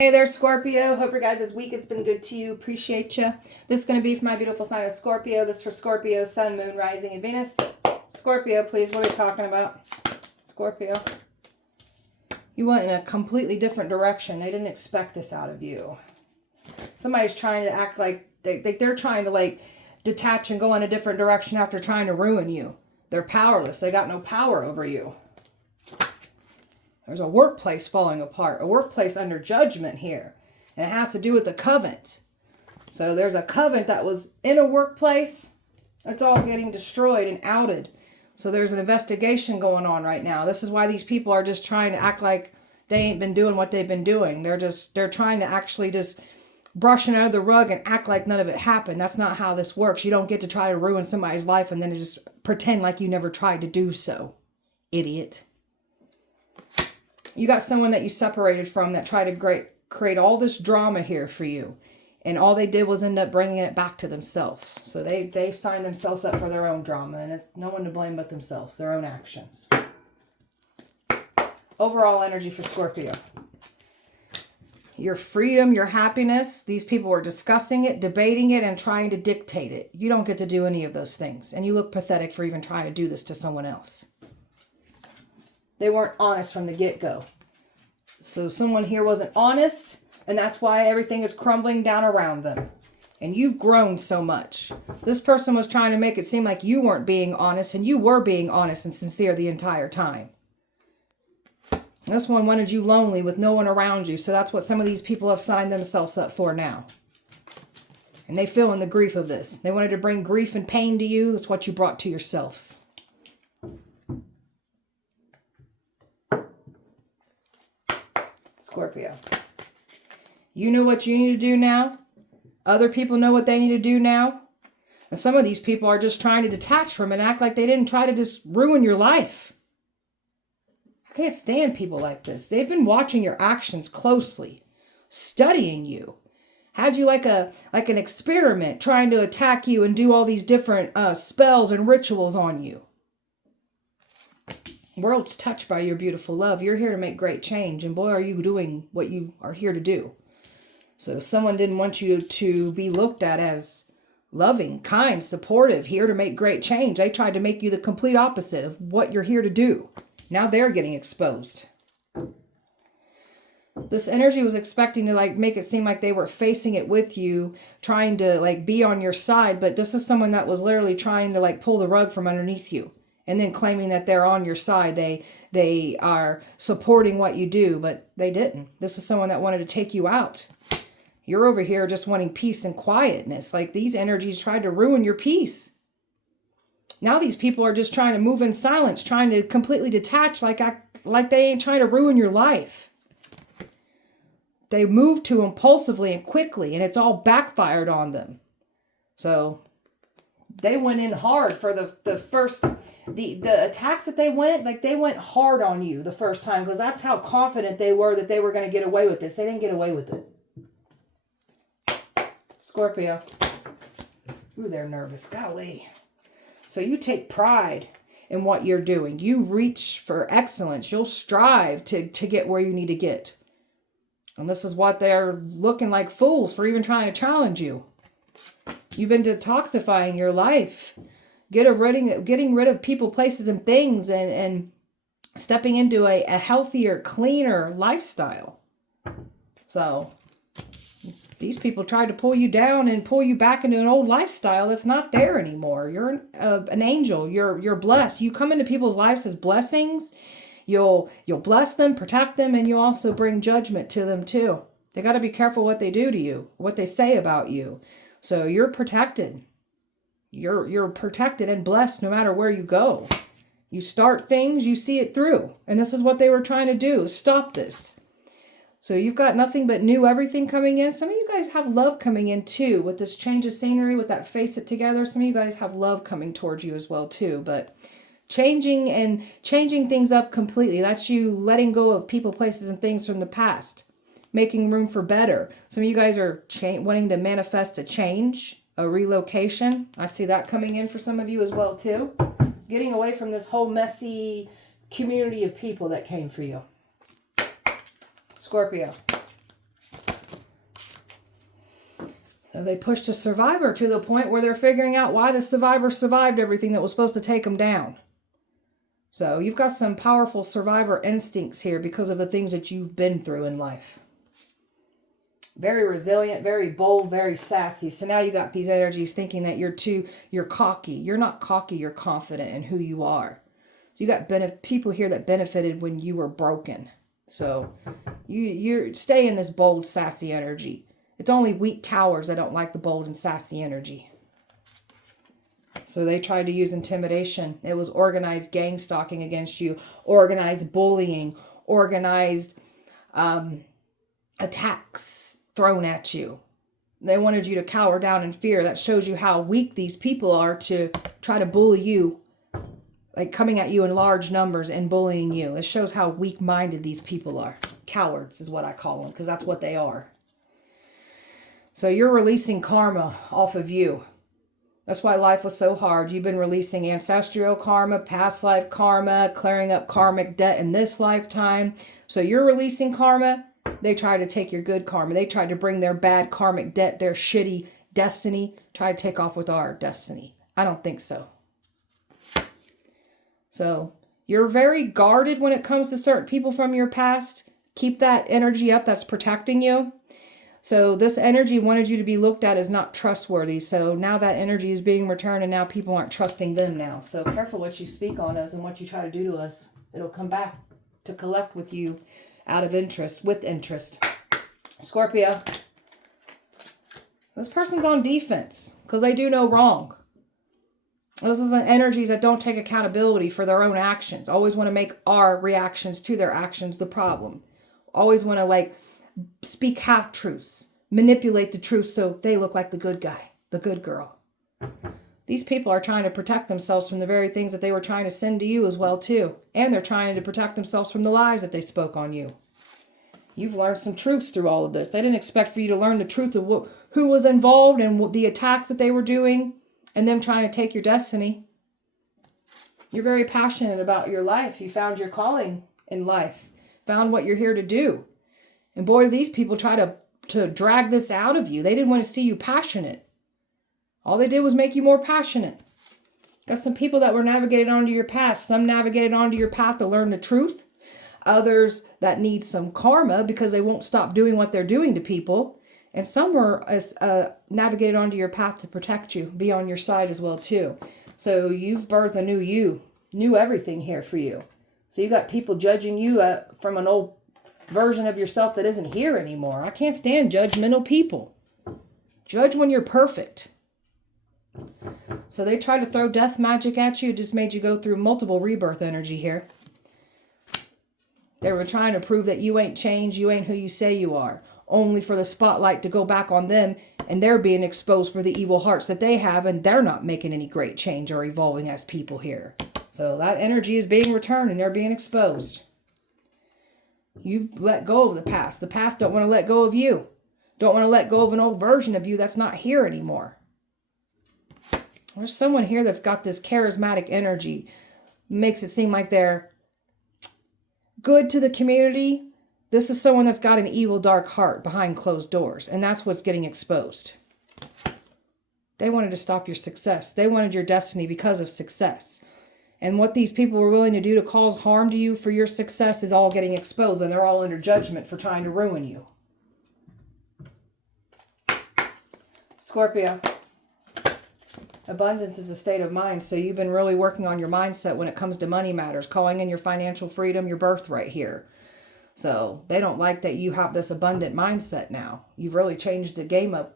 Hey there, Scorpio. Hope your guys' week has been good to you. Appreciate you. This is going to be for my beautiful sign of Scorpio. This is for Scorpio, Sun, Moon, Rising, and Venus. Scorpio, please, what are we talking about? Scorpio. You went in a completely different direction. They didn't expect this out of you. Somebody's trying to act like they're trying to like detach and go in a different direction after trying to ruin you. They're powerless. They got no power over you. There's a workplace falling apart, a workplace under judgment here. And it has to do with the covenant. So there's a covenant that was in a workplace. It's all getting destroyed and outed. So there's an investigation going on right now. This is why these people are just trying to act like they ain't been doing what they've been doing. They're trying to actually just brush it under the rug and act like none of it happened. That's not how this works. You don't get to try to ruin somebody's life and then just pretend like you never tried to do so. Idiot. You got someone that you separated from that tried to create all this drama here for you. And all they did was end up bringing it back to themselves. So they signed themselves up for their own drama. And it's no one to blame but themselves, their own actions. Overall energy for Scorpio. Your freedom, your happiness. These people were discussing it, debating it, and trying to dictate it. You don't get to do any of those things. And you look pathetic for even trying to do this to someone else. They weren't honest from the get-go. So someone here wasn't honest, and that's why everything is crumbling down around them. And you've grown so much. This person was trying to make it seem like you weren't being honest, and you were being honest and sincere the entire time. This one wanted you lonely with no one around you, so that's what some of these people have signed themselves up for now. And they feel in the grief of this. They wanted to bring grief and pain to you. That's what you brought to yourselves. Scorpio. You know what you need to do now. Other people know what they need to do now. And some of these people are just trying to detach from it and act like they didn't try to just ruin your life. I can't stand people like this. They've been watching your actions closely, studying you. Had you like an experiment trying to attack you and do all these different spells and rituals on you. World's touched by your beautiful love. You're here to make great change. And boy, are you doing what you are here to do. So someone didn't want you to be looked at as loving, kind, supportive, here to make great change. They tried to make you the complete opposite of what you're here to do. Now they're getting exposed. This energy was expecting to like make it seem like they were facing it with you, trying to like be on your side. But this is someone that was literally trying to like pull the rug from underneath you. And then claiming that they're on your side. They are supporting what you do, but they didn't. This is someone that wanted to take you out. You're over here just wanting peace and quietness. Like these energies tried to ruin your peace. Now these people are just trying to move in silence, trying to completely detach like they ain't trying to ruin your life. They move too impulsively and quickly, and it's all backfired on them. So they went in hard for the first... The attacks that they went hard on you the first time because that's how confident they were that they were going to get away with this. They didn't get away with it. Scorpio. Ooh, they're nervous. Golly. So you take pride in what you're doing. You reach for excellence. You'll strive to get where you need to get. And this is what they're looking like fools for even trying to challenge you. You've been detoxifying your life. Getting rid of people, places, and things and stepping into a healthier, cleaner lifestyle. So these people tried to pull you down and pull you back into an old lifestyle that's not there anymore. You're an angel. You're blessed. You come into people's lives as blessings. You'll bless them, protect them, and you also bring judgment to them too. They got to be careful what they do to you, what they say about you. So you're protected. You're protected and blessed no matter where you go. You start things, you see it through. And this is what they were trying to do, stop this. So you've got nothing but new everything coming in. Some of you guys have love coming in too. With this change of scenery, with that face it together, some of you guys have love coming towards you as well too. But changing things up completely. That's you letting go of people, places, and things from the past. Making room for better. Some of you guys are wanting to manifest a change. A relocation. I see that coming in for some of you as well too. Getting away from this whole messy community of people that came for you. Scorpio. So they pushed a survivor to the point where they're figuring out why the survivor survived everything that was supposed to take them down. So you've got some powerful survivor instincts here because of the things that you've been through in life. Very resilient, very bold, very sassy. So now you got these energies thinking that you're cocky. You're not cocky, you're confident in who you are. So you got people here that benefited when you were broken. So you stay in this bold, sassy energy. It's only weak cowards that don't like the bold and sassy energy. So they tried to use intimidation. It was organized gang stalking against you, organized bullying, organized attacks thrown at you. They wanted you to cower down in fear. That shows you how weak these people are to try to bully you, like coming at you in large numbers and bullying you. It shows how weak-minded these people are. Cowards is what I call them, because that's what they are. So you're releasing karma off of you. That's why life was so hard. You've been releasing ancestral karma, past life karma, clearing up karmic debt in this lifetime. So you're releasing karma. They try to take your good karma. They try to bring their bad karmic debt, their shitty destiny, try to take off with our destiny. I don't think so. So you're very guarded when it comes to certain people from your past. Keep that energy up that's protecting you. So this energy wanted you to be looked at as not trustworthy. So now that energy is being returned and now people aren't trusting them now. So careful what you speak on us and what you try to do to us. It'll come back to collect with you out of interest, with interest. Scorpio. This person's on defense because they do no wrong. This is energies that don't take accountability for their own actions. Always want to make our reactions to their actions the problem. Always want to speak half-truths. Manipulate the truth so they look like the good guy, the good girl. These people are trying to protect themselves from the very things that they were trying to send to you as well too. And they're trying to protect themselves from the lies that they spoke on you. You've learned some truths through all of this. They didn't expect for you to learn the truth of who was involved and the attacks that they were doing and them trying to take your destiny. You're very passionate about your life. You found your calling in life. Found what you're here to do. And boy, these people try to drag this out of you. They didn't want to see you passionate. All they did was make you more passionate. Got some people that were navigated onto your path. Some navigated onto your path to learn the truth. Others that need some karma because they won't stop doing what they're doing to people. And some were navigated onto your path to protect you, be on your side as well too. So you've birthed a new you, new everything here for you. So you got people judging you from an old version of yourself that isn't here anymore. I can't stand judgmental people. Judge when you're perfect. So they tried to throw death magic at you. It just made you go through multiple rebirth energy here. They were trying to prove that you ain't changed, you ain't who you say you are. Only for the spotlight to go back on them and they're being exposed for the evil hearts that they have and they're not making any great change or evolving as people here. So that energy is being returned and they're being exposed. You've let go of the past. The past don't want to let go of you. Don't want to let go of an old version of you that's not here anymore. There's someone here that's got this charismatic energy. Makes it seem like they're good to the community. This is someone that's got an evil, dark heart behind closed doors. And that's what's getting exposed. They wanted to stop your success. They wanted your destiny because of success. And what these people were willing to do to cause harm to you for your success is all getting exposed. And they're all under judgment for trying to ruin you. Scorpio. Abundance is a state of mind. So you've been really working on your mindset when it comes to money matters. Calling in your financial freedom, your birthright here. So they don't like that you have this abundant mindset now. You've really changed the game up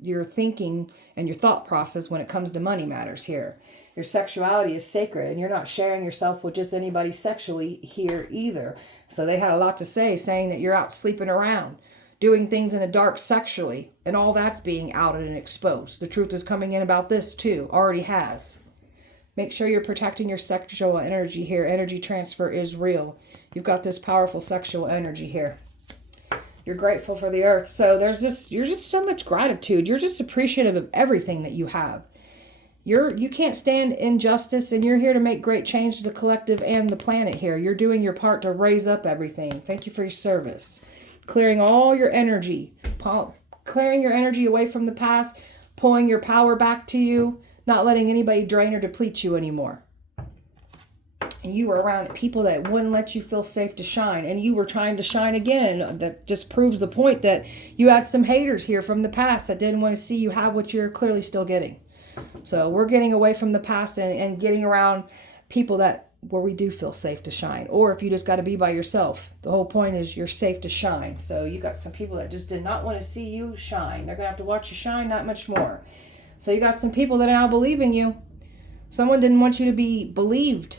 your thinking and your thought process when it comes to money matters here. Your sexuality is sacred and you're not sharing yourself with just anybody sexually here either. So they had a lot to say, saying that you're out sleeping around, doing things in the dark sexually, and all that's being outed and exposed. The truth is coming in about this too, already has. Make sure you're protecting your sexual energy here. Energy transfer is real. You've got this powerful sexual energy here. You're grateful for the earth. So you're just so much gratitude. You're just appreciative of everything that you have. You can't stand injustice, and you're here to make great change to the collective and the planet here. You're doing your part to raise up everything. Thank you for your service. Clearing all your energy. clearing your energy away from the past, pulling your power back to you, not letting anybody drain or deplete you anymore. And you were around people that wouldn't let you feel safe to shine. And you were trying to shine again. That just proves the point that you had some haters here from the past that didn't want to see you have what you're clearly still getting. So we're getting away from the past and getting around people that where we do feel safe to shine. Or if you just got to be by yourself. The whole point is you're safe to shine. So you got some people that just did not want to see you shine. They're going to have to watch you shine, not much more. So you got some people that are now believing you. Someone didn't want you to be believed.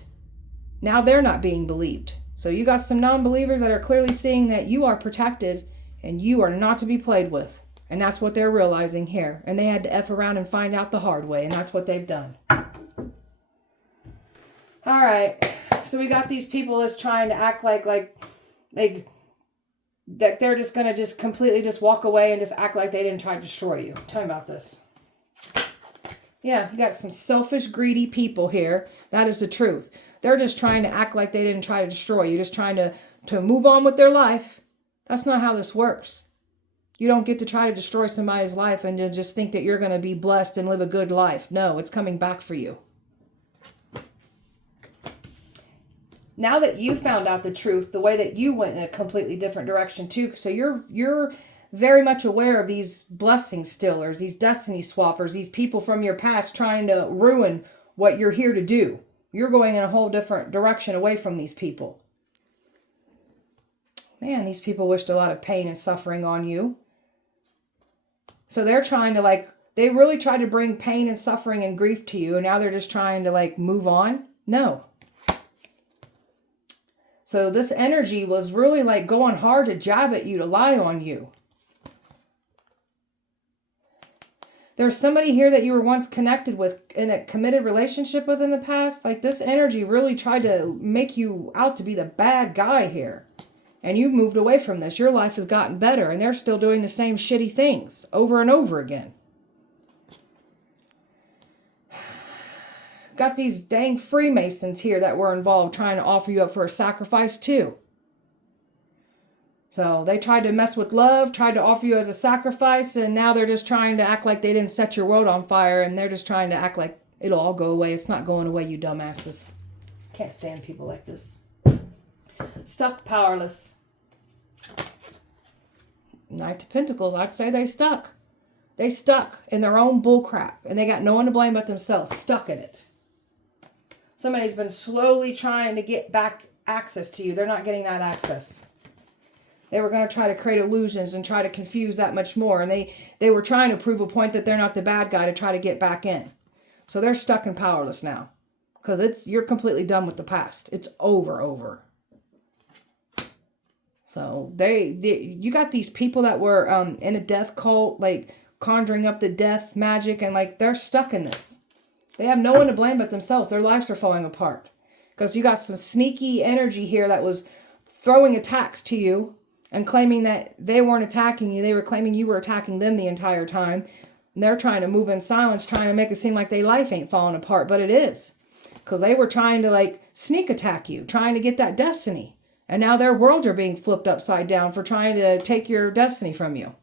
Now they're not being believed. So you got some non-believers that are clearly seeing that you are protected and you are not to be played with. And that's what they're realizing here. And they had to F around and find out the hard way. And that's what they've done. All right. So we got these people that's trying to act like that they're just going to just completely just walk away and just act like they didn't try to destroy you. Tell me about this. Yeah, you got some selfish, greedy people here. That is the truth. They're just trying to act like they didn't try to destroy you. Just trying to move on with their life. That's not how this works. You don't get to try to destroy somebody's life and just think that you're going to be blessed and live a good life. No, it's coming back for you. Now that you found out the truth, the way that you went in a completely different direction too. So you're very much aware of these blessing stealers, these destiny swappers, these people from your past trying to ruin what you're here to do. You're going in a whole different direction away from these people. Man, these people wished a lot of pain and suffering on you. So they're trying to they really tried to bring pain and suffering and grief to you. And now they're just trying to move on. No. So this energy was really going hard to jab at you, to lie on you. There's somebody here that you were once connected with in a committed relationship with in the past. This energy really tried to make you out to be the bad guy here. And you've moved away from this. Your life has gotten better. And they're still doing the same shitty things over and over again. Got these dang Freemasons here that were involved trying to offer you up for a sacrifice too. So they tried to mess with love, tried to offer you as a sacrifice, and now they're just trying to act like they didn't set your world on fire, and they're just trying to act like it'll all go away. It's not going away, you dumbasses. Can't stand people like this. Stuck, powerless. Knight of Pentacles, I'd say they stuck. They stuck in their own bullcrap, and they got no one to blame but themselves. Stuck in it. Somebody's been slowly trying to get back access to you. They're not getting that access. They were going to try to create illusions and try to confuse that much more. And they were trying to prove a point that they're not the bad guy to try to get back in. So they're stuck and powerless now. Because you're completely done with the past. It's over. So you got these people that were in a death cult, conjuring up the death magic, and they're stuck in this. They have no one to blame but themselves. Their lives are falling apart. Because you got some sneaky energy here that was throwing attacks to you and claiming that they weren't attacking you. They were claiming you were attacking them the entire time. And they're trying to move in silence, trying to make it seem like their life ain't falling apart. But it is. Because they were trying to sneak attack you, trying to get that destiny. And now their worlds are being flipped upside down for trying to take your destiny from you.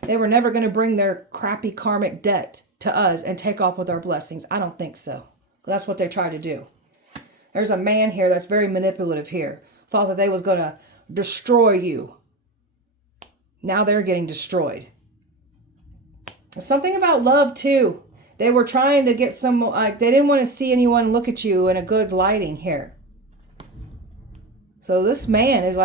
They were never going to bring their crappy karmic debt to us and take off with our blessings. I don't think so. That's what they try to do. There's a man here that's very manipulative here. Thought that they was going to destroy you. Now they're getting destroyed. There's something about love too. They were trying to get some, they didn't want to see anyone look at you in a good lighting here. So this man is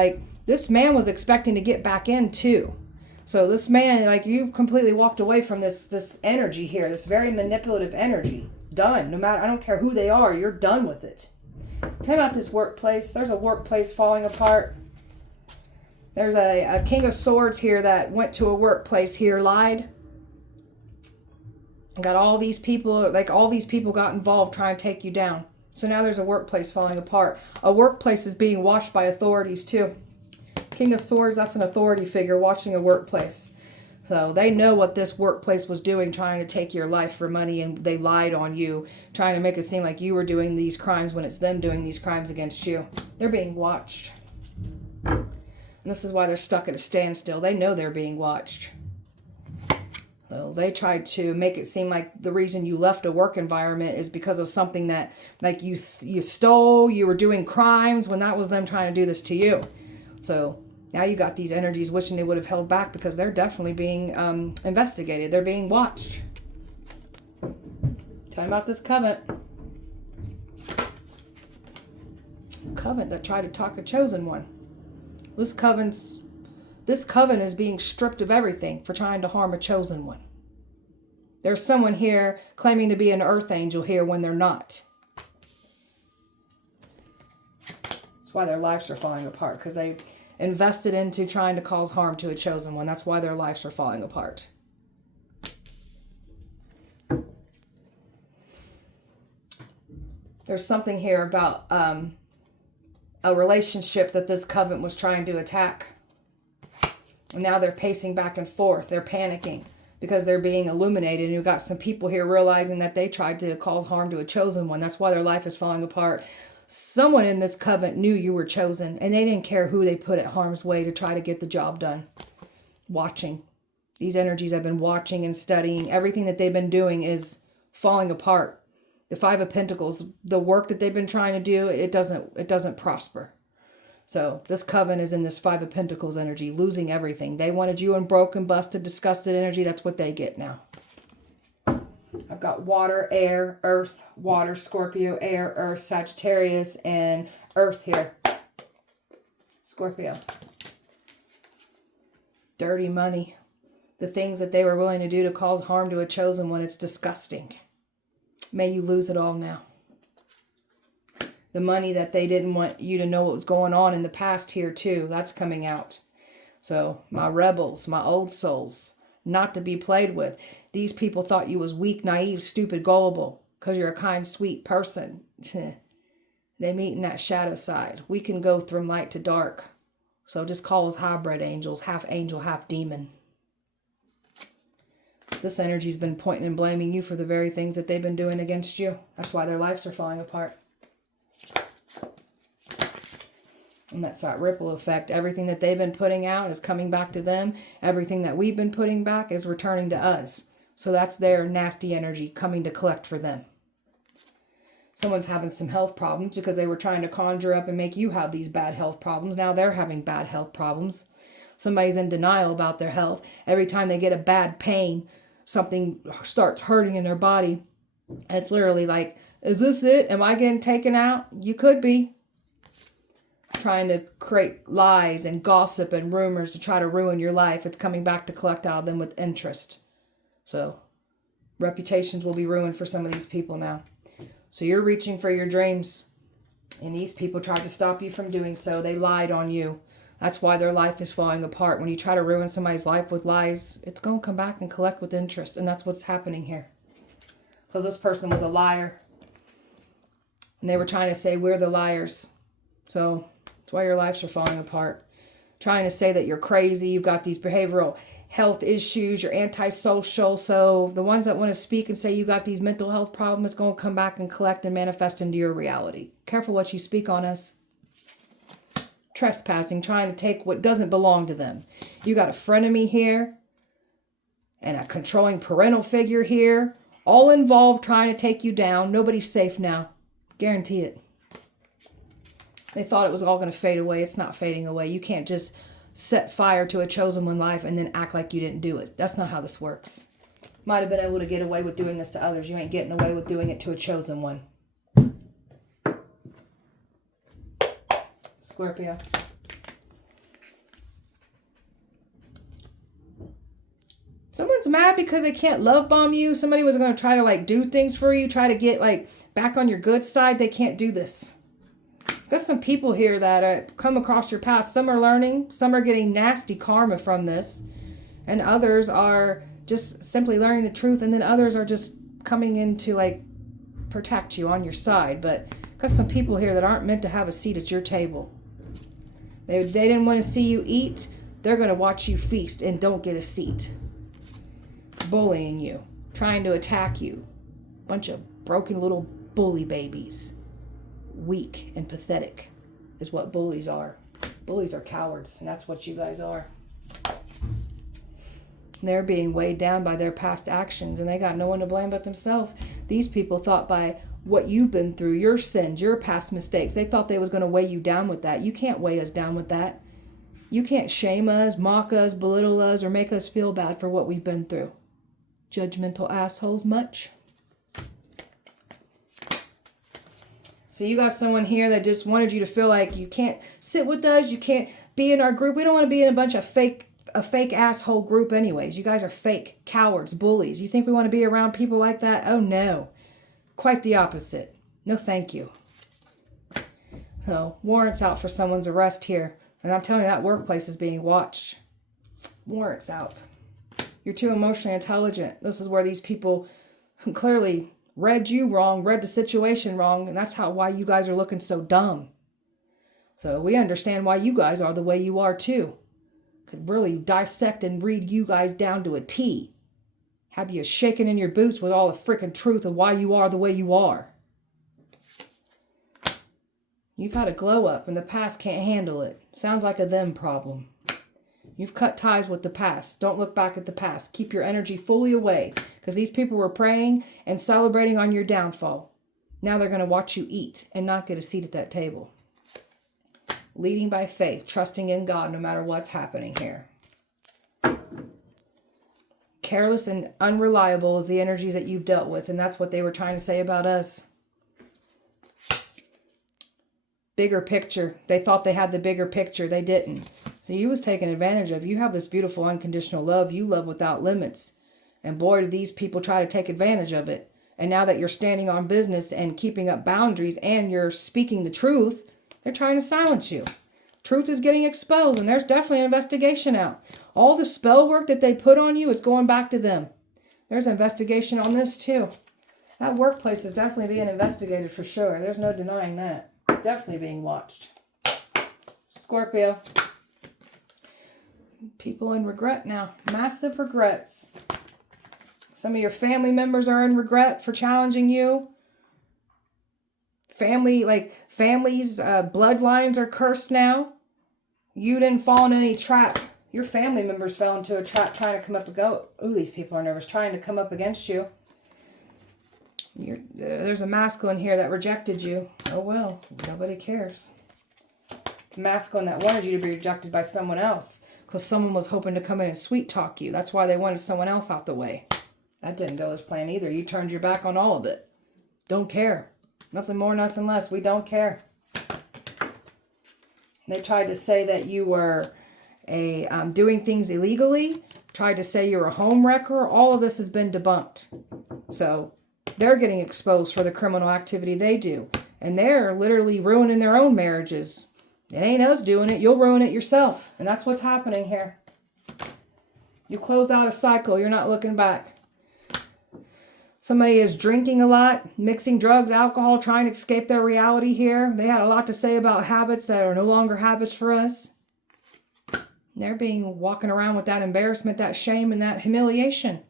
this man was expecting to get back in too. So this man, you've completely walked away from this energy here, this very manipulative energy. Done. No matter, I don't care who they are, you're done with it. Tell me about this workplace. There's a workplace falling apart. There's a King of Swords here that went to a workplace here, lied. Got all these people, all these people got involved trying to take you down. So now there's a workplace falling apart. A workplace is being watched by authorities too. King of Swords, that's an authority figure watching a workplace. So they know what this workplace was doing, trying to take your life for money, and they lied on you, trying to make it seem like you were doing these crimes when it's them doing these crimes against you. They're being watched. And this is why they're stuck at a standstill. They know they're being watched. So they tried to make it seem like the reason you left a work environment is because of something that, like, you stole, you were doing crimes, when that was them trying to do this to you. So now you got these energies wishing they would have held back, because they're definitely being investigated. They're being watched. Tell me about this covenant. Covenant that tried to talk a chosen one. This covenant is being stripped of everything for trying to harm a chosen one. There's someone here claiming to be an earth angel here when they're not. That's why their lives are falling apart, because they invested into trying to cause harm to a chosen one. That's why their lives are falling apart. There's something here about a relationship that this covenant was trying to attack. And now they're pacing back and forth. They're panicking because they're being illuminated. And you've got some people here realizing that they tried to cause harm to a chosen one. That's why their life is falling apart. Someone in this covenant knew you were chosen, and they didn't care who they put at harm's way to try to get the job done. Watching. These energies have been watching and studying. Everything that they've been doing is falling apart. The Five of Pentacles, the work that they've been trying to do, it doesn't prosper. So this coven is in this Five of Pentacles energy, losing everything. They wanted you in broken, busted, disgusted energy. That's what they get now. I've got water, air, earth, water, Scorpio, air, earth, Sagittarius, and earth here. Scorpio. Dirty money. The things that they were willing to do to cause harm to a chosen one, it's disgusting. May you lose it all now. The money that they didn't want you to know what was going on in the past here too, that's coming out. So my rebels, my old souls, not to be played with. These people thought you was weak, naive, stupid, gullible, because you're a kind, sweet person. They meet in that shadow side. We can go from light to dark. So just call us hybrid angels, half angel, half demon. This energy's been pointing and blaming you for the very things that they've been doing against you. That's why their lives are falling apart. And that's that ripple effect. Everything that they've been putting out is coming back to them. Everything that we've been putting back is returning to us. So that's their nasty energy coming to collect for them. Someone's having some health problems because they were trying to conjure up and make you have these bad health problems. Now they're having bad health problems. Somebody's in denial about their health. Every time they get a bad pain, something starts hurting in their body. It's literally like, is this it? Am I getting taken out? You could be. Trying to create lies and gossip and rumors to try to ruin your life. It's coming back to collect out of them with interest. So reputations will be ruined for some of these people now. So you're reaching for your dreams, and these people tried to stop you from doing so. They lied on you. That's why their life is falling apart. When you try to ruin somebody's life with lies, it's going to come back and collect with interest. And that's what's happening here. Because this person was a liar. And they were trying to say, we're the liars. So that's why your lives are falling apart. Trying to say that you're crazy. You've got these behavioral health issues. You're antisocial. So the ones that want to speak and say you got these mental health problems, it's going to come back and collect and manifest into your reality. Careful what you speak on us. Trespassing, trying to take what doesn't belong to them. You got a frenemy here and a controlling parental figure here, all involved trying to take you down. Nobody's safe now. Guarantee it. They thought it was all going to fade away. It's not fading away. You can't just set fire to a chosen one life and then act like you didn't do it. That's not how this works. Might have been able to get away with doing this to others. You ain't getting away with doing it to a chosen one. Scorpio. Someone's mad because they can't love bomb you. Somebody was going to try to like do things for you, try to get like back on your good side. They can't do this. Got some people here that come across your path. Some are learning, some are getting nasty karma from this, and others are just simply learning the truth, and then others are just coming in to like protect you on your side. But got some people here that aren't meant to have a seat at your table. They didn't want to see you eat. They're going to watch you feast and don't get a seat. Bullying you, trying to attack you. Bunch of broken little bully babies. Weak and pathetic is what bullies are. Bullies are cowards, and that's what you guys are. They're being weighed down by their past actions, and they got no one to blame but themselves. These people thought by what you've been through, your sins, your past mistakes, they thought they was going to weigh you down with that. You can't weigh us down with that. You can't shame us, mock us, belittle us, or make us feel bad for what we've been through. Judgmental assholes much. So you got someone here that just wanted you to feel like you can't sit with us, you can't be in our group. We don't want to be in a fake asshole group anyways. You guys are fake, cowards, bullies. You think we want to be around people like that? Oh no. Quite the opposite. No thank you. So, warrants out for someone's arrest here. And I'm telling you, that workplace is being watched. Warrants out. You're too emotionally intelligent. This is where these people clearly read you wrong, read the situation wrong, and that's why you guys are looking so dumb. So we understand why you guys are the way you are too. Could really dissect and read you guys down to a T. Have you shaking in your boots with all the freaking truth of why you are the way you are. You've had a glow up and the past can't handle it. Sounds like a them problem. You've cut ties with the past. Don't look back at the past. Keep your energy fully away, because these people were praying and celebrating on your downfall. Now they're going to watch you eat and not get a seat at that table. Leading by faith, trusting in God no matter what's happening here. Careless and unreliable is the energies that you've dealt with, and that's what they were trying to say about us. Bigger picture. They thought they had the bigger picture. They didn't. So you was taken advantage of. You have this beautiful unconditional love. You love without limits. And boy, do these people try to take advantage of it. And now that you're standing on business and keeping up boundaries and you're speaking the truth, they're trying to silence you. Truth is getting exposed, and there's definitely an investigation out. All the spell work that they put on you, it's going back to them. There's an investigation on this too. That workplace is definitely being investigated for sure. There's no denying that. Definitely being watched. Scorpio. People in regret now. Massive regrets. Some of your family members are in regret for challenging you. Families, bloodlines are cursed now. You didn't fall in any trap. Your family members fell into a trap trying to come up and go. Ooh, these people are nervous. Trying to come up against you. There's a masculine here that rejected you. Oh well, nobody cares. The masculine that wanted you to be rejected by someone else, because someone was hoping to come in and sweet talk you. That's why they wanted someone else out the way. That didn't go as planned either. You turned your back on all of it. Don't care. Nothing more, nothing less. We don't care. They tried to say that you were doing things illegally. Tried to say you're a home wrecker. All of this has been debunked. So they're getting exposed for the criminal activity they do. And they're literally ruining their own marriages. It ain't us doing it. You'll ruin it yourself. And that's what's happening here. You closed out a cycle. You're not looking back. Somebody is drinking a lot, mixing drugs, alcohol, trying to escape their reality here. They had a lot to say about habits that are no longer habits for us. They're walking around with that embarrassment, that shame, and that humiliation.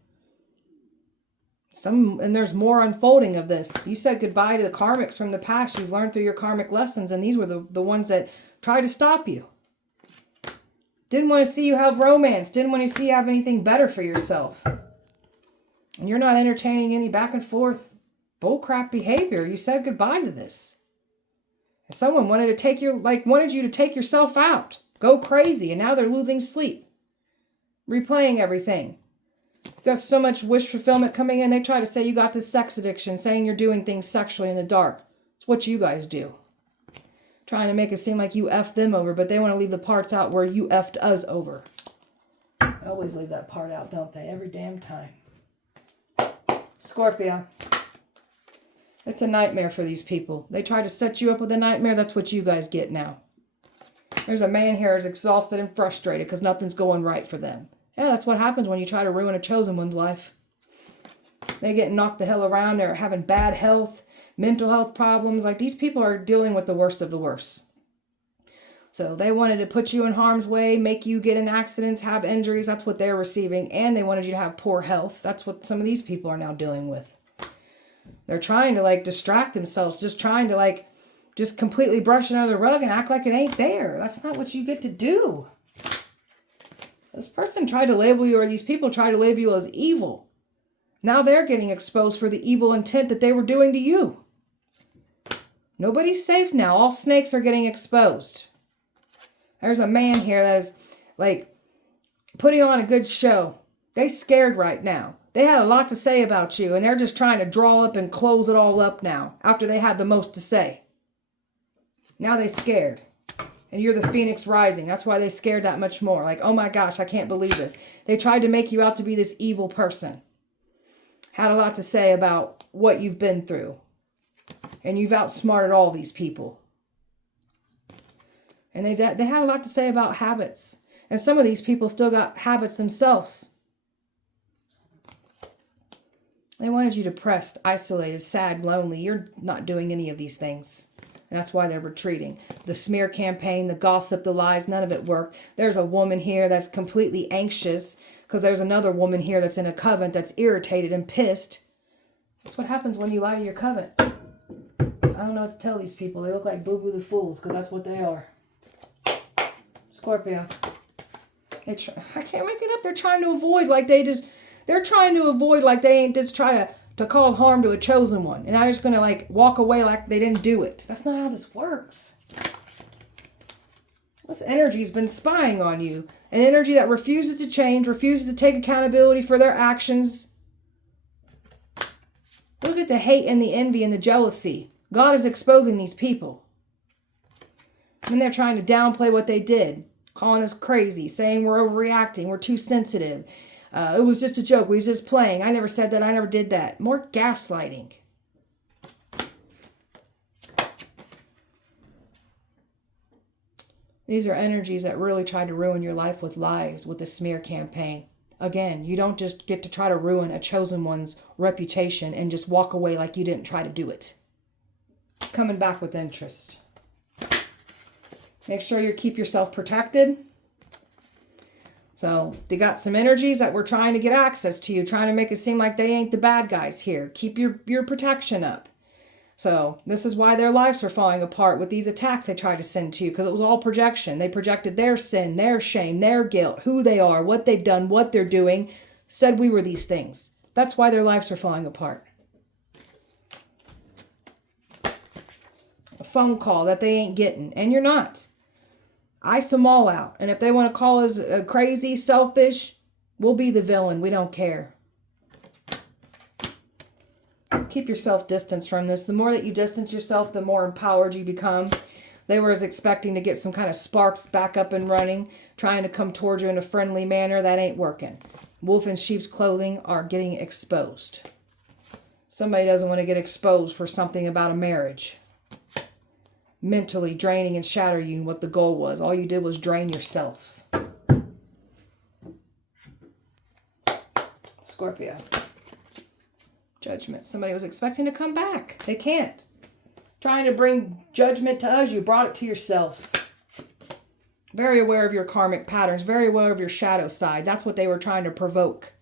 And there's more unfolding of this. You said goodbye to the karmics from the past. You've learned through your karmic lessons, and these were the ones that tried to stop you. Didn't want to see you have romance. Didn't want to see you have anything better for yourself. And you're not entertaining any back and forth bullcrap behavior. You said goodbye to this. And someone wanted you to take yourself out. Go crazy. And now they're losing sleep. Replaying everything. You got so much wish fulfillment coming in. They try to say you got this sex addiction, saying you're doing things sexually in the dark. It's what you guys do. Trying to make it seem like you effed them over, but they want to leave the parts out where you effed us over. They always leave that part out, don't they? Every damn time. Scorpio. It's a nightmare for these people. They try to set you up with a nightmare. That's what you guys get now. There's a man here who's exhausted and frustrated because nothing's going right for them. Yeah, that's what happens when you try to ruin a chosen one's life. They get knocked the hell around. They're having bad health, mental health problems. Like, these people are dealing with the worst of the worst. So they wanted to put you in harm's way, make you get in accidents, have injuries. That's what they're receiving. And they wanted you to have poor health. That's what some of these people are now dealing with. They're trying to distract themselves, just trying to just completely brush it under the rug and act like it ain't there. That's not what you get to do. This person tried to label you, or these people tried to label you as evil. Now they're getting exposed for the evil intent that they were doing to you. Nobody's safe now. All snakes are getting exposed. There's a man here that is like putting on a good show. They scared right now. They had a lot to say about you, and they're just trying to draw up and close it all up now after they had the most to say. Now they scared. And you're the Phoenix rising. That's why they scared that much more. Like, oh my gosh, I can't believe this. They tried to make you out to be this evil person. Had a lot to say about what you've been through. And you've outsmarted all these people. And they had a lot to say about habits. And some of these people still got habits themselves. They wanted you depressed, isolated, sad, lonely. You're not doing any of these things. And that's why they're retreating. The smear campaign, the gossip, the lies, none of it worked. There's a woman here that's completely anxious because there's another woman here that's in a covenant that's irritated and pissed. That's what happens when you lie to your covenant. I don't know what to tell these people. They look like boo-boo the fools because that's what they are. Scorpio. I can't make it up. They're trying to avoid like they're trying to avoid like they ain't just try to cause harm to a chosen one. And they're just going to like walk away like they didn't do it. That's not how this works. This energy's been spying on you. An energy that refuses to change, refuses to take accountability for their actions. Look at the hate and the envy and the jealousy. God is exposing these people. And they're trying to downplay what they did. Calling us crazy, saying we're overreacting, we're too sensitive. It was just a joke, we was just playing. I never said that, I never did that. More gaslighting. These are energies that really try to ruin your life with lies, with the smear campaign. Again, you don't just get to try to ruin a chosen one's reputation and just walk away like you didn't try to do it. Coming back with interest. Make sure you keep yourself protected. So they got some energies that were trying to get access to you, trying to make it seem like they ain't the bad guys here. Keep your protection up. So this is why their lives are falling apart with these attacks they tried to send to you, because it was all projection. They projected their sin, their shame, their guilt, who they are, what they've done, what they're doing, said we were these things. That's why their lives are falling apart. A phone call that they ain't getting, and you're not. Ice them all out. And if they want to call us crazy, selfish, we'll be the villain. We don't care. Keep yourself distanced from this. The more that you distance yourself, the more empowered you become. They were expecting to get some kind of sparks back up and running, trying to come towards you in a friendly manner. That ain't working. Wolf in sheep's clothing are getting exposed. Somebody doesn't want to get exposed for something about a marriage. Mentally draining and shattering you what the goal was. All you did was drain yourselves. Scorpio. Judgment. Somebody was expecting to come back. They can't. Trying to bring judgment to us. You brought it to yourselves. Very aware of your karmic patterns. Very aware of your shadow side. That's what they were trying to provoke.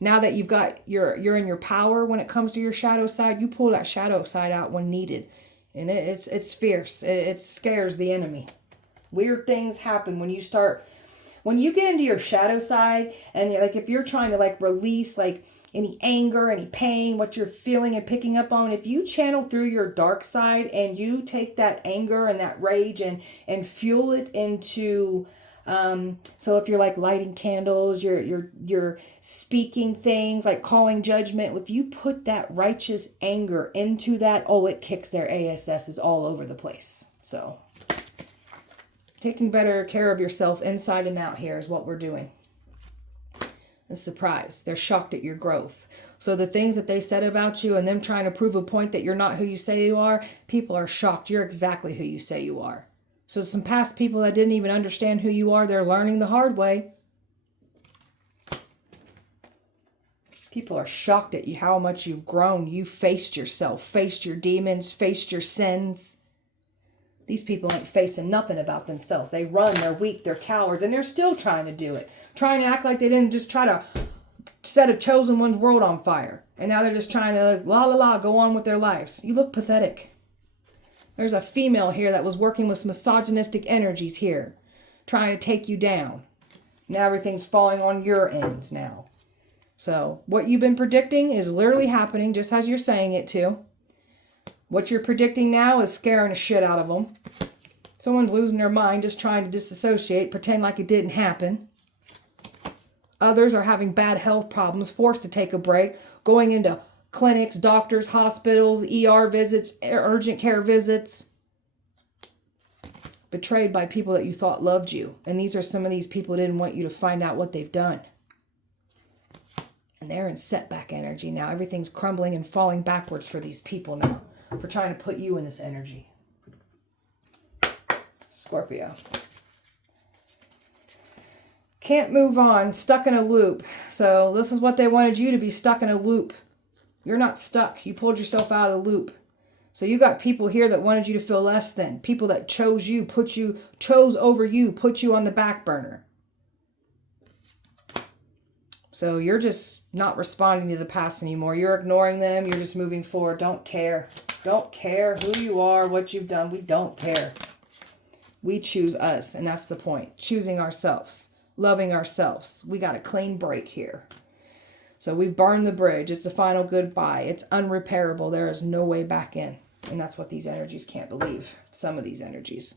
Now that you're in your power when it comes to your shadow side, you pull that shadow side out when needed. And it's fierce. It scares the enemy. Weird things happen when you get into your shadow side, and like if you're trying to like release like any anger, any pain, what you're feeling and picking up on, if you channel through your dark side and you take that anger and that rage and fuel it into so if you're like lighting candles, you're speaking things like calling judgment, if you put that righteous anger into that, it kicks their ASSs all over the place. So taking better care of yourself inside and out here is what we're doing. And surprise, they're shocked at your growth. So the things that they said about you and them trying to prove a point that you're not who you say you are, people are shocked. You're exactly who you say you are. So some past people that didn't even understand who you are, they're learning the hard way. People are shocked at you, how much you've grown. You faced yourself, faced your demons, faced your sins. These people ain't facing nothing about themselves. They run, they're weak, they're cowards, and they're still trying to do it. Trying to act like they didn't just try to set a chosen one's world on fire. And now they're just trying to go on with their lives. You look pathetic. There's a female here that was working with some misogynistic energies here, trying to take you down. Now everything's falling on your end now. So what you've been predicting is literally happening just as you're saying it to. What you're predicting now is scaring the shit out of them. Someone's losing their mind, just trying to disassociate, pretend like it didn't happen. Others are having bad health problems, forced to take a break, going into clinics, doctors, hospitals, ER visits, urgent care visits. Betrayed by people that you thought loved you. And these are some of these people who didn't want you to find out what they've done. And they're in setback energy now. Everything's crumbling and falling backwards for these people now. For trying to put you in this energy. Scorpio. Can't move on. Stuck in a loop. So this is what they wanted you to be, stuck in a loop. You're not stuck. You pulled yourself out of the loop. So you got people here that wanted you to feel less than. People that chose you, chose over you, put you on the back burner. So you're just not responding to the past anymore. You're ignoring them. You're just moving forward. Don't care. Don't care who you are, what you've done. We don't care. We choose us, and that's the point. Choosing ourselves. Loving ourselves. We got a clean break here. So we've burned the bridge. It's the final goodbye. It's unrepairable. There is no way back in. And that's what these energies can't believe. Some of these energies.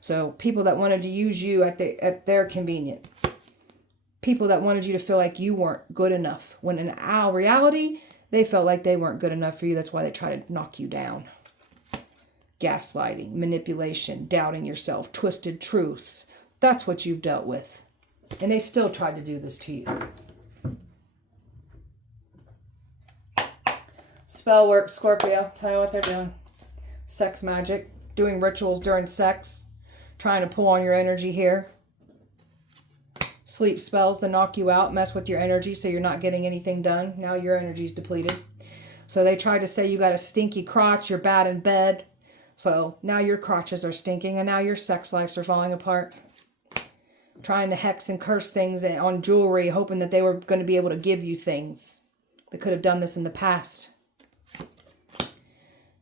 So people that wanted to use you at their convenience. People that wanted you to feel like you weren't good enough. When in reality, they felt like they weren't good enough for you. That's why they try to knock you down. Gaslighting, manipulation, doubting yourself, twisted truths. That's what you've dealt with. And they still tried to do this to you. Spell work, Scorpio. Tell you what they're doing. Sex magic. Doing rituals during sex. Trying to pull on your energy here. Sleep spells to knock you out, mess with your energy so you're not getting anything done. Now your energy's depleted. So they tried to say you got a stinky crotch, you're bad in bed. So now your crotches are stinking and now your sex lives are falling apart. Trying to hex and curse things on jewelry, hoping that they were going to be able to give you things. They could have done this in the past.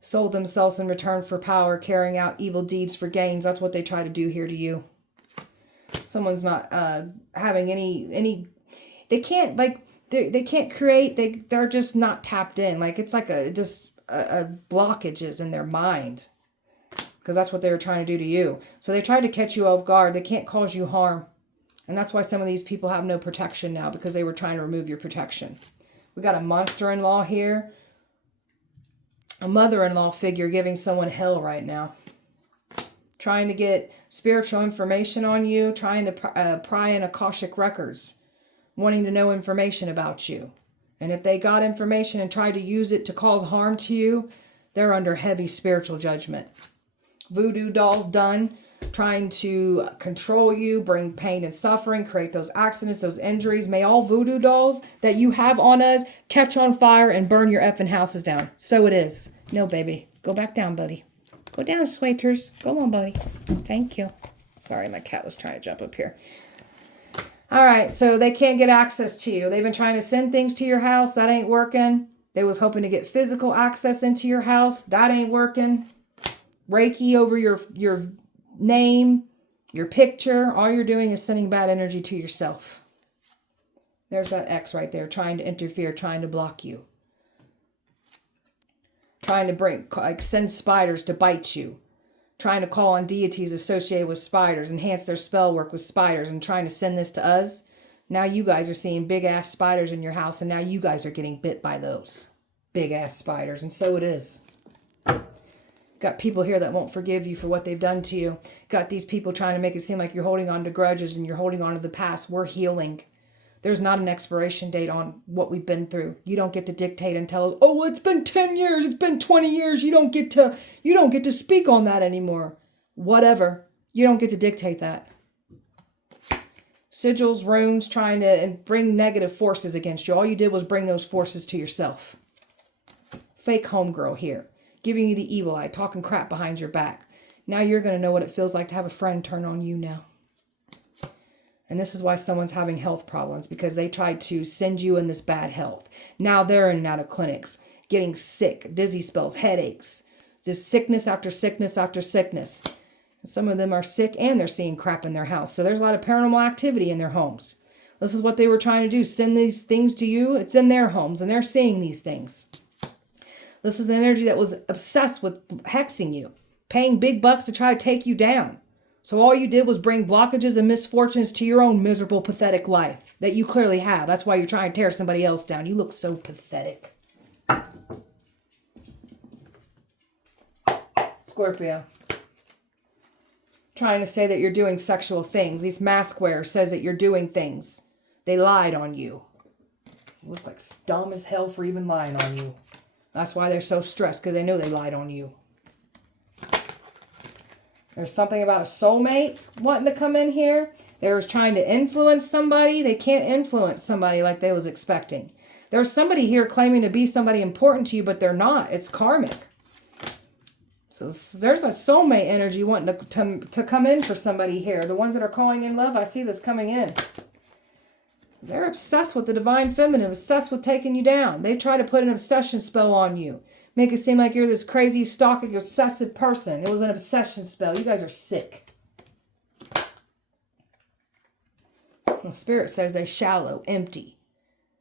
Sold themselves in return for power, carrying out evil deeds for gains. That's what they try to do here to you. Someone's not having any they can't, like, they can't create, they're just not tapped in. Like, it's like a blockages in their mind. Because that's what they were trying to do to you. So they tried to catch you off guard. They can't cause you harm. And that's why some of these people have no protection now, because they were trying to remove your protection. We got a monster-in-law here. A mother-in-law figure giving someone hell right now. Trying to get spiritual information on you. Trying to pry in Akashic records. Wanting to know information about you. And if they got information and tried to use it to cause harm to you, they're under heavy spiritual judgment. Voodoo dolls done. Trying to control you, bring pain and suffering, create those accidents, those injuries. May all voodoo dolls that you have on us catch on fire and burn your effing houses down. So it is. No, baby. Go back down, buddy. Go down, Sweaters. Go on, buddy. Thank you. Sorry, my cat was trying to jump up here. All right, so they can't get access to you. They've been trying to send things to your house. That ain't working. They was hoping to get physical access into your house. That ain't working. Reiki over your name, your picture. All you're doing is sending bad energy to yourself. There's that X right there trying to interfere, trying to block you. Trying to send spiders to bite you. Trying to call on deities associated with spiders, enhance their spell work with spiders, and trying to send this to us. Now you guys are seeing big ass spiders in your house, and now you guys are getting bit by those big ass spiders, and so it is. Got people here that won't forgive you for what they've done to you. Got these people trying to make it seem like you're holding on to grudges and you're holding on to the past. We're healing. There's not an expiration date on what we've been through. You don't get to dictate and tell us, oh, well, it's been 10 years. It's been 20 years. You don't get to speak on that anymore. Whatever. You don't get to dictate that. Sigils, runes, trying to bring negative forces against you. All you did was bring those forces to yourself. Fake homegirl here. Giving you the evil eye, talking crap behind your back. Now you're going to know what it feels like to have a friend turn on you now. And this is why someone's having health problems, because they tried to send you in this bad health. Now they're in and out of clinics, getting sick, dizzy spells, headaches, just sickness after sickness after sickness. Some of them are sick and they're seeing crap in their house. So there's a lot of paranormal activity in their homes. This is what they were trying to do. Send these things to you. It's in their homes and they're seeing these things. This is an energy that was obsessed with hexing you, paying big bucks to try to take you down. So all you did was bring blockages and misfortunes to your own miserable, pathetic life that you clearly have. That's why you're trying to tear somebody else down. You look so pathetic. Scorpio. Trying to say that you're doing sexual things. These mask wearers says that you're doing things. They lied on you. You look like dumb as hell for even lying on you. That's why they're so stressed, because they know they lied on you. There's something about a soulmate wanting to come in here. They was trying to influence somebody. They can't influence somebody like they was expecting. There's somebody here claiming to be somebody important to you, but they're not. It's karmic. So there's a soulmate energy wanting to come in for somebody here. The ones that are calling in love, I see this coming in. They're obsessed with the divine feminine, obsessed with taking you down. They try to put an obsession spell on you. Make it seem like you're this crazy, stalking, obsessive person. It was an obsession spell. You guys are sick. Well, Spirit says they shallow, empty,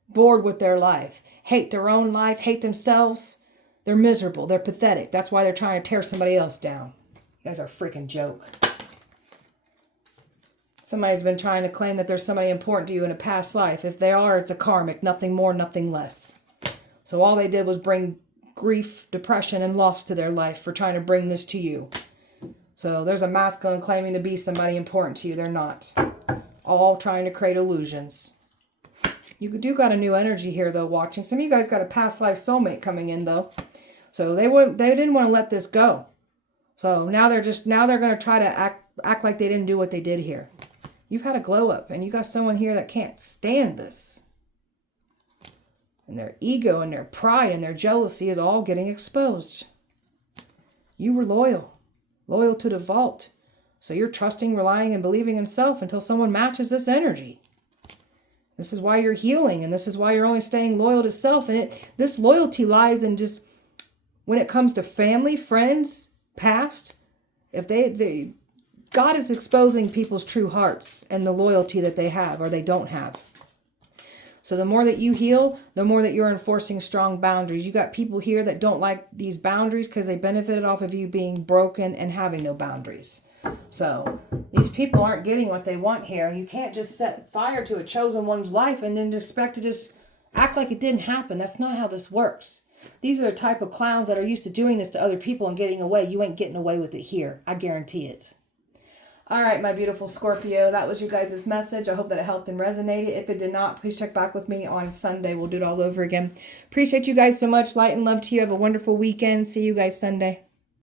bored with their life, hate their own life, hate themselves. They're miserable. They're pathetic. That's why they're trying to tear somebody else down. You guys are a freaking joke. Somebody's been trying to claim that there's somebody important to you in a past life. If they are, it's a karmic. Nothing more, nothing less. So all they did was bring grief, depression, and loss to their life for trying to bring this to you. So there's a masculine claiming to be somebody important to you. They're not. All trying to create illusions. You do got a new energy here, though, watching. Some of you guys got a past life soulmate coming in, though. So they didn't want to let this go. So now they're going to try to act like they didn't do what they did here. You've had a glow up, and you got someone here that can't stand this. And their ego and their pride and their jealousy is all getting exposed. You were loyal to the vault. So you're trusting, relying, and believing in self until someone matches this energy. This is why you're healing, and this is why you're only staying loyal to self. And this loyalty lies in just when it comes to family, friends, past. If God is exposing people's true hearts and the loyalty that they have or they don't have. So the more that you heal, the more that you're enforcing strong boundaries. You got people here that don't like these boundaries because they benefited off of you being broken and having no boundaries. So these people aren't getting what they want here. You can't just set fire to a chosen one's life and then expect to just act like it didn't happen. That's not how this works. These are the type of clowns that are used to doing this to other people and getting away. You ain't getting away with it here. I guarantee it. All right, my beautiful Scorpio, that was you guys' message. I hope that it helped and resonated. If it did not, please check back with me on Sunday. We'll do it all over again. Appreciate you guys so much. Light and love to you. Have a wonderful weekend. See you guys Sunday.